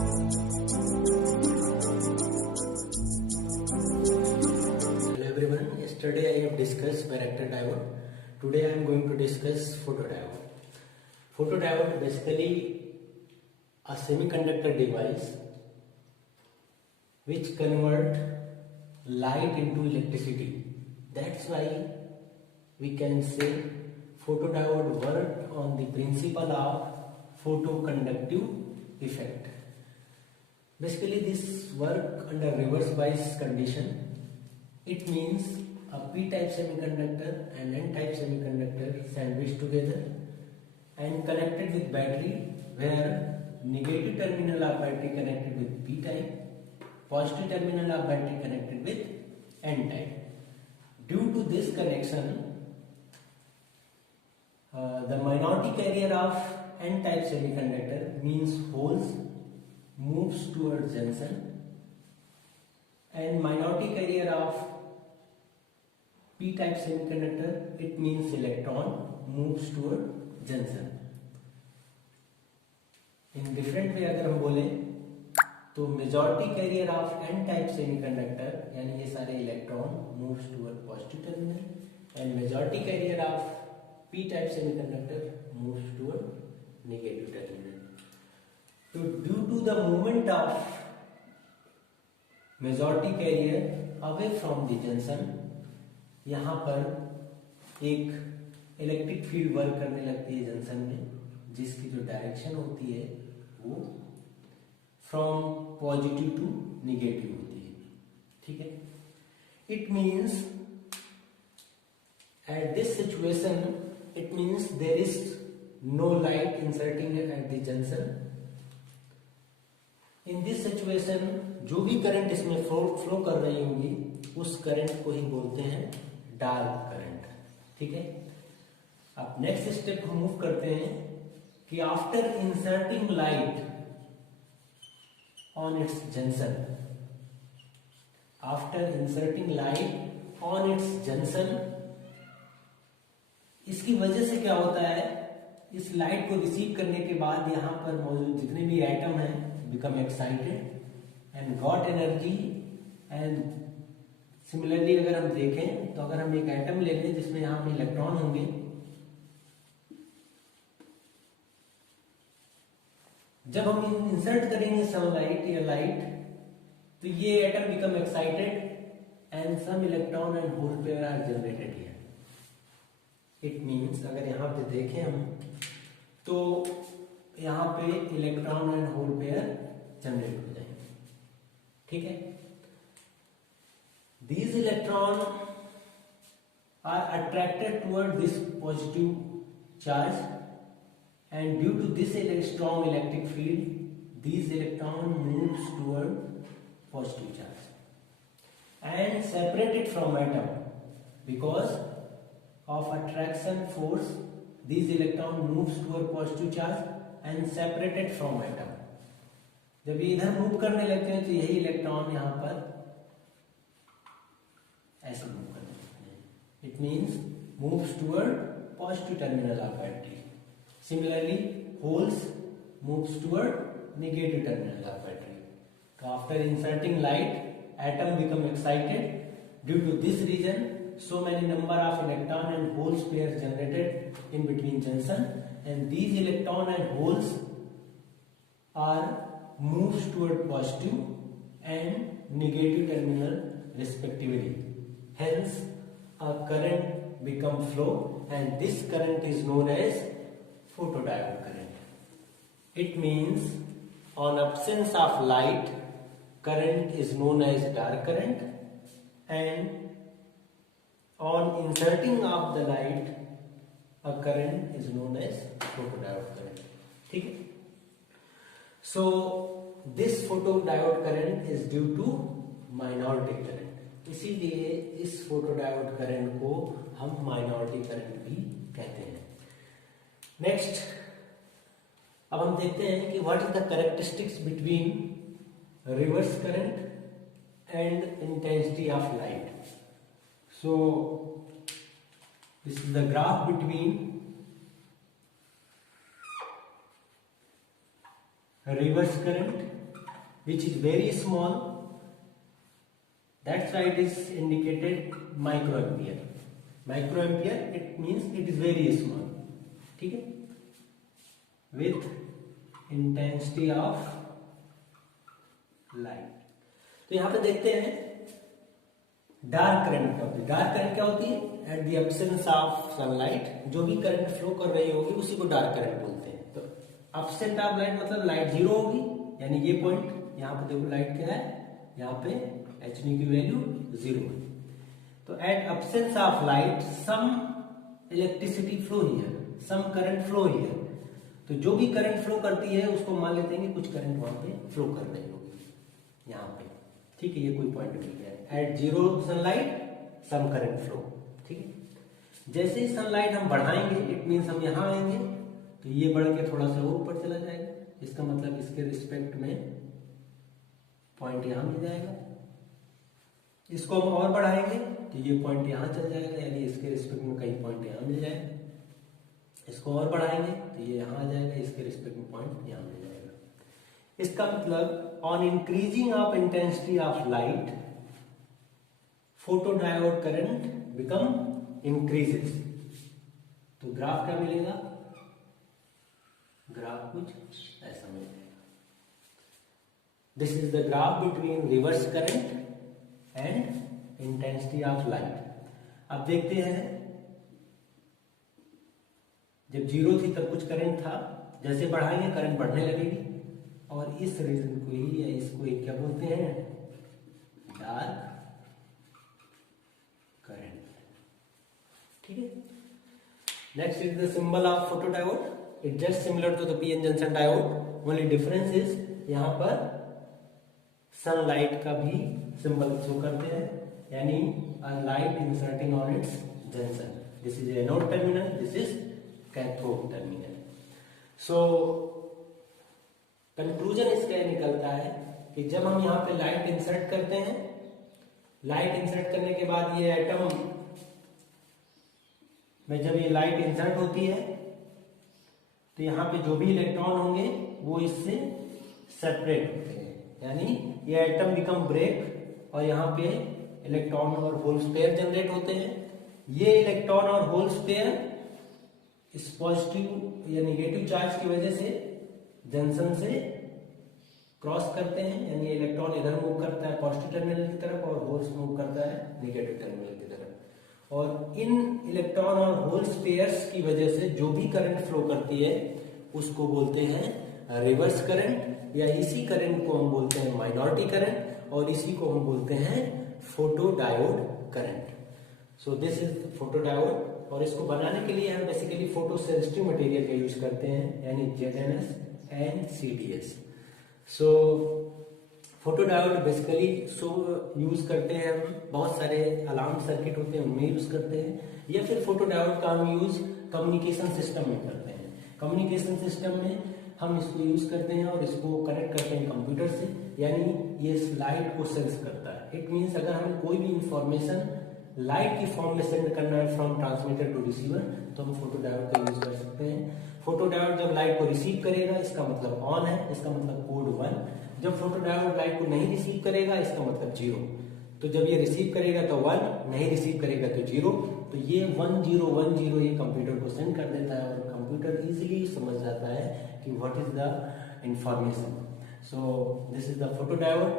Hello everyone, yesterday I have discussed varactor diode. Today I am going to discuss photodiode. Photodiode basically a semiconductor device which convert light into electricity. That's why we can say photodiode work on the principle of photoconductive effect. Basically this work under reverse bias condition. It means a p-type semiconductor and n-type semiconductor sandwiched together and connected with battery, where negative terminal of battery connected with p-type, positive terminal of battery connected with n-type. Due to this connection, the minority carrier of n-type semiconductor, means holes, moves towards junction, and minority carrier of p-type semiconductor, it means electron, moves toward junction. In different way अगर हम बोले तो majority carrier of N type semiconductor यानी ये सारे electron moves toward positive terminal and majority carrier of P type semiconductor moves toward negative terminal. तो due to the movement of majority carrier away from the junction, यहाँ पर एक electric field work करने लगती है जंक्शन में, जिसकी जो डायरेक्शन होती है वो फ्रॉम पॉजिटिव टू निगेटिव होती है. ठीक है. It means at this situation, it means there is no light inserting at the junction. In this situation जो भी करंट इसमें फ्लो कर रही होगी उस करंट को ही बोलते हैं डार्क करंट. ठीक है. अब नेक्स्ट स्टेप हम मूव करते हैं कि after inserting light on it's junction, after inserting light on it's junction, इसकी वजह से क्या होता है, इस लाइट को रिसीव करने के बाद यहां पर मौजूद जितने भी एटम हैं become excited and got energy. and similarly अगर हम देखें तो अगर हम एक एटम ले लें जिसमें यहाँ पे इलेक्ट्रॉन होंगे, जब हम इंसर्ट करेंगे सनलाइट या लाइट, तो ये atom become excited and some electron and hole pair are generated here. It means अगर यहाँ पे देखें हम तो यहाँ पे electron and hole pair generate हो जाएंगे. ठीक है. These electron are attracted toward this positive charge, and due to this strong electric field, these electron moves toward positive charge and separated from atom. Because of attraction force, these electron moves toward positive charge and separated from atom. जब ये इधर move करने लगते हैं तो यही electron यहाँ पर ऐसे मूव करने लगते हैं. It means moves toward positive terminal of battery. Similarly holes moves toward negative terminal of battery. तो after inserting light atom become excited. Due to this reason so many number of electron and holes pairs generated in between junction, and these electron and holes are moves toward positive and negative terminal respectively. Hence a current become flow, and this current is known as photodiode current. It means on absence of light, current is known as dark current, and on inserting of the light, a current is known as photodiode current. ठीक है. So this photodiode current is due to minority current. इसीलिए इस photodiode current को हम minority current भी कहते हैं. Next, अब हम देखते हैं कि what is the characteristics between reverse current and intensity of light. So this is the graph between reverse current which is very small. That's why it is indicated microampere. Microampere, it means it is very small. ठीक है, with intensity of light. तो यहां पे देखते हैं dark current क्या होती है. डार्क करंट क्या होती है? At the absence of sunlight जो भी करंट फ्लो कर रही होगी उसी को डार्क करंट बोलते हैं. तो एब्सेंट ऑफ लाइट मतलब लाइट जीरो होगी, यानी ये पॉइंट यहाँ पे देखो लाइट क्या है, यहाँ पे एच डी की वैल्यू जीरो है. तो at absence of light some electricity flow here, some current flow here. तो जो भी करंट फ्लो करती है उसको मान लेते हैं कि कुछ करंट वहां पे फ्लो कर रही होगी यहाँ पे. ठीक है, ये कोई पॉइंट मिल गया. At zero sunlight some current flow. ठीक है, जैसे ही सनलाइट हम बढ़ाएंगे इट मीन्स हम यहाँ आएंगे तो ये बढ़ के थोड़ा सा ऊपर चला जाएगा. इसका मतलब इसके रिस्पेक्ट में पॉइंट यहां मिल जाएगा. इसको हम और बढ़ाएंगे तो ये पॉइंट यहां चल जाएगा, यानी इसके रिस्पेक्ट में कई पॉइंट यहां मिल जाएगा. इसको और बढ़ाएंगे तो ये यहां आ जाएगा, इसके रिस्पेक्ट में पॉइंट यहां मिल जाएगा. इसका मतलब on increasing of intensity of light photo diode current become increases. तो ग्राफ क्या मिलेगा? ग्राफ कुछ ऐसा मिलेगा. This is the graph between reverse current and intensity of light. अब देखते हैं, जब जीरो थी तब कुछ करंट था, जैसे बढ़ाएंगे करंट बढ़ने लगेगी. और इस रीजन को ही या इसको एक क्या बोलते हैं? Dark current. ठीक है. Next is the symbol of photodiode. It just similar to the PN junction diode, only difference is यहां पर सनलाइट का भी सिंबल शो करते हैं, यानी a light inserting on its junction. This is anode terminal, this is cathode terminal. So conclusion इसका निकलता है कि जब हम यहाँ पे लाइट इंसर्ट करते हैं, लाइट इंसर्ट करने के बाद ये एटम में जब ये लाइट इंसर्ट होती है तो यहाँ पे जो भी इलेक्ट्रॉन होंगे वो इससे सेपरेट होते हैं, यानी ये एटम बिकम ब्रेक और यहाँ पे इलेक्ट्रॉन और होल्स पेयर जनरेट होते हैं. ये इलेक्ट्रॉन और होल्स पेयर इस पॉजिटिव या नेगेटिव चार्ज की वजह से जंक्शन से क्रॉस करते हैं, यानी इलेक्ट्रॉन इधर मूव करता है पॉजिटिव टर्मिनल की तरफ और होल्स मूव करता है नेगेटिव टर्मिनल की तरफ. और इन इलेक्ट्रॉन और होल्स पेयर्स की वजह से जो भी करंट फ्लो करती है उसको बोलते हैं रिवर्स करंट, या इसी करंट को हम बोलते हैं माइनॉरिटी करंट, और इसी को हम बोलते हैं photodiode current. So this is photodiode. और इसको बनाने के लिए हम बेसिकली फोटो सेंसिटिव मटेरियल का यूज करते हैं, यानी ZNS and CDS. So photodiode basically use करते हैं हम, बहुत सारे अलार्म सर्किट होते हैं उनमें यूज करते हैं, या फिर फोटोडायोड का हम यूज कम्युनिकेशन सिस्टम में करते हैं. कम्युनिकेशन सिस्टम में हम इसको यूज करते हैं और इसको कनेक्ट करते हैं कंप्यूटर से, यानी ये लाइट को सेंस करता है. इट मीन्स अगर हमें कोई भी इंफॉर्मेशन लाइट की फॉर्म में सेंड करना है फ्रॉम ट्रांसमीटर टू रिसीवर तो हम फोटोडायोड का यूज कर सकते हैं. फोटोडायोड जब लाइट को रिसीव करेगा इसका मतलब ऑन है, इसका मतलब कोड 1. जब फोटोडायोड लाइट को नहीं रिसीव करेगा इसका मतलब 0. तो जब ये रिसीव करेगा तो 1, नहीं रिसीव करेगा तो 0. तो ये 1 0 1 0 ये कंप्यूटर को सेंड कर देता है और कंप्यूटर इजीली समझ जाता है कि what is the information. So this is the photodiode.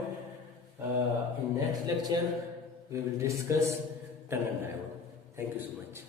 In next lecture we will discuss tunnel diode. Thank you so much.